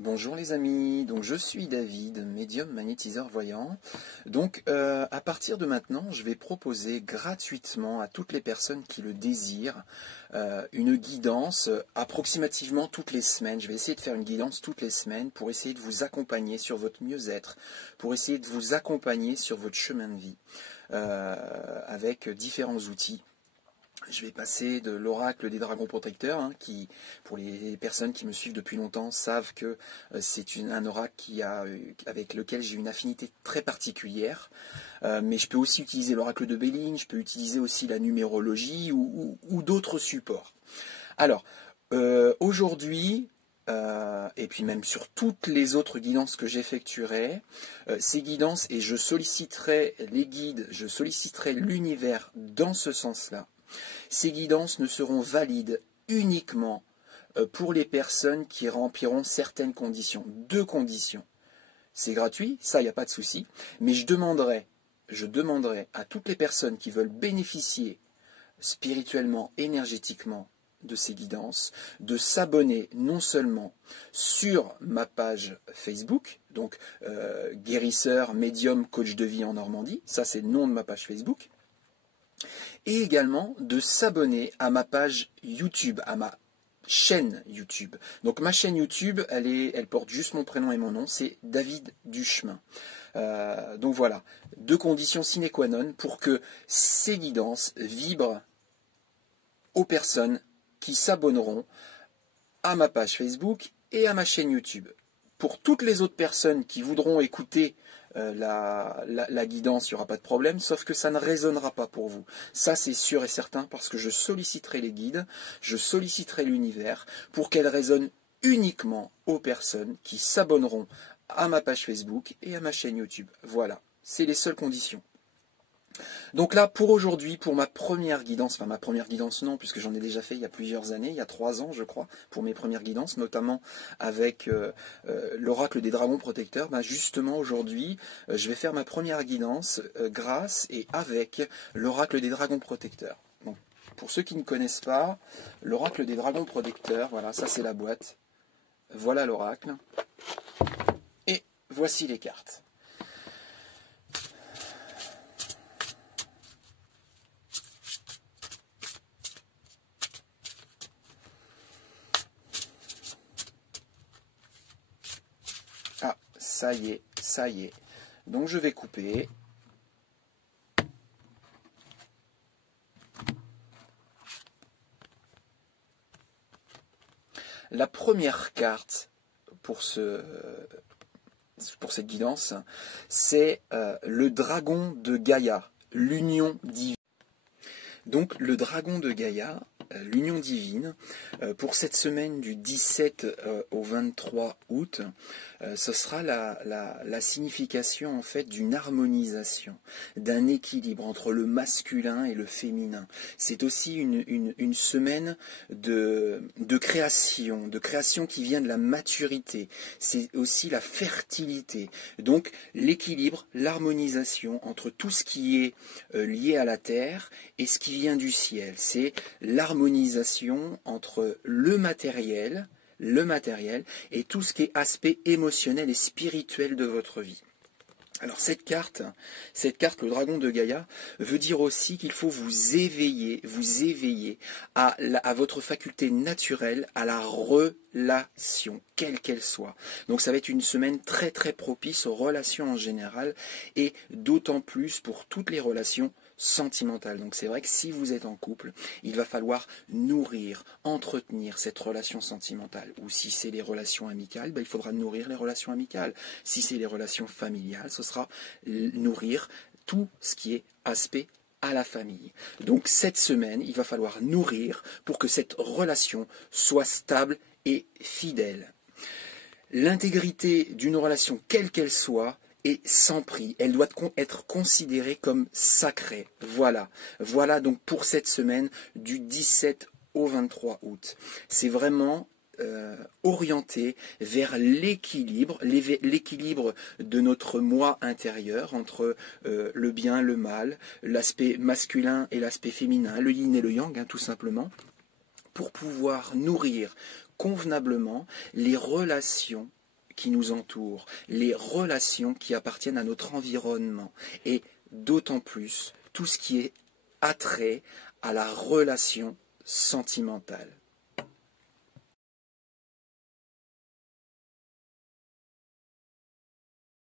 Bonjour les amis, donc je suis David, médium magnétiseur voyant. Donc à partir de maintenant, je vais proposer gratuitement à toutes les personnes qui le désirent une guidance approximativement toutes les semaines. Je vais essayer de faire une guidance toutes les semaines pour essayer de vous accompagner sur votre mieux-être, pour essayer de vous accompagner sur votre chemin de vie avec différents outils. Je vais passer de l'oracle des dragons protecteurs, qui, pour les personnes qui me suivent depuis longtemps, savent que c'est un oracle avec lequel j'ai une affinité très particulière. Mais je peux aussi utiliser l'oracle de Béline, je peux utiliser aussi la numérologie ou d'autres supports. Alors, aujourd'hui, et puis même sur toutes les autres guidances que j'effectuerai, ces guidances, et je solliciterai les guides, je solliciterai l'univers dans ce sens-là. Ces guidances ne seront valides uniquement pour les personnes qui rempliront certaines conditions. Deux conditions. C'est gratuit, ça, il n'y a pas de souci, mais je demanderai à toutes les personnes qui veulent bénéficier spirituellement, énergétiquement de ces guidances, de s'abonner non seulement sur ma page Facebook, donc guérisseur, médium, coach de vie en Normandie, ça c'est le nom de ma page Facebook, et également de s'abonner à ma page YouTube, à ma chaîne YouTube. Donc ma chaîne YouTube, elle porte juste mon prénom et mon nom, c'est David Duchemin. Donc voilà, deux conditions sine qua non pour que ces guidances vibrent aux personnes qui s'abonneront à ma page Facebook et à ma chaîne YouTube. Pour toutes les autres personnes qui voudront écouter la guidance, il n'y aura pas de problème, sauf que ça ne résonnera pas pour vous. Ça, c'est sûr et certain, parce que je solliciterai les guides, je solliciterai l'univers pour qu'elle résonne uniquement aux personnes qui s'abonneront à ma page Facebook et à ma chaîne YouTube. Voilà, c'est les seules conditions. Donc là, pour aujourd'hui, pour ma première guidance, enfin ma première guidance non, puisque j'en ai déjà fait il y a plusieurs années, il y a 3 ans je crois, pour mes premières guidances, notamment avec l'oracle des dragons protecteurs, justement aujourd'hui, je vais faire ma première guidance grâce et avec l'oracle des dragons protecteurs. Donc, pour ceux qui ne connaissent pas, l'oracle des dragons protecteurs, voilà, ça c'est la boîte, voilà l'oracle, et voici les cartes. Ah, ça y est, ça y est. Donc je vais couper. La première carte pour cette guidance, c'est le dragon de Gaïa, l'union divine. Donc le dragon de Gaïa, l'union divine, pour cette semaine du 17 au 23 août, ce sera la signification en fait d'une harmonisation, d'un équilibre entre le masculin et le féminin. C'est aussi une semaine de création qui vient de la maturité. C'est aussi la fertilité. Donc l'équilibre, l'harmonisation entre tout ce qui est lié à la terre et ce qui vient du ciel. C'est l'harmonisation entre le matériel et tout ce qui est aspect émotionnel et spirituel de votre vie. Alors cette carte, le dragon de Gaïa, veut dire aussi qu'il faut vous éveiller à votre faculté naturelle, à la relation, quelle qu'elle soit. Donc ça va être une semaine très très propice aux relations en général, et d'autant plus pour toutes les relations sentimentale. Donc c'est vrai que si vous êtes en couple, il va falloir nourrir, entretenir cette relation sentimentale. Ou si c'est les relations amicales, il faudra nourrir les relations amicales. Si c'est les relations familiales, ce sera nourrir tout ce qui est aspect à la famille. Donc cette semaine, il va falloir nourrir pour que cette relation soit stable et fidèle. L'intégrité d'une relation, quelle qu'elle soit, est sans prix. Elle doit être considérée comme sacrée. Voilà donc pour cette semaine du 17 au 23 août. C'est vraiment orienté vers l'équilibre de notre moi intérieur entre le bien, le mal, l'aspect masculin et l'aspect féminin, le yin et le yang, tout simplement, pour pouvoir nourrir convenablement les relations qui nous entourent, les relations qui appartiennent à notre environnement, et d'autant plus tout ce qui est attrait à la relation sentimentale.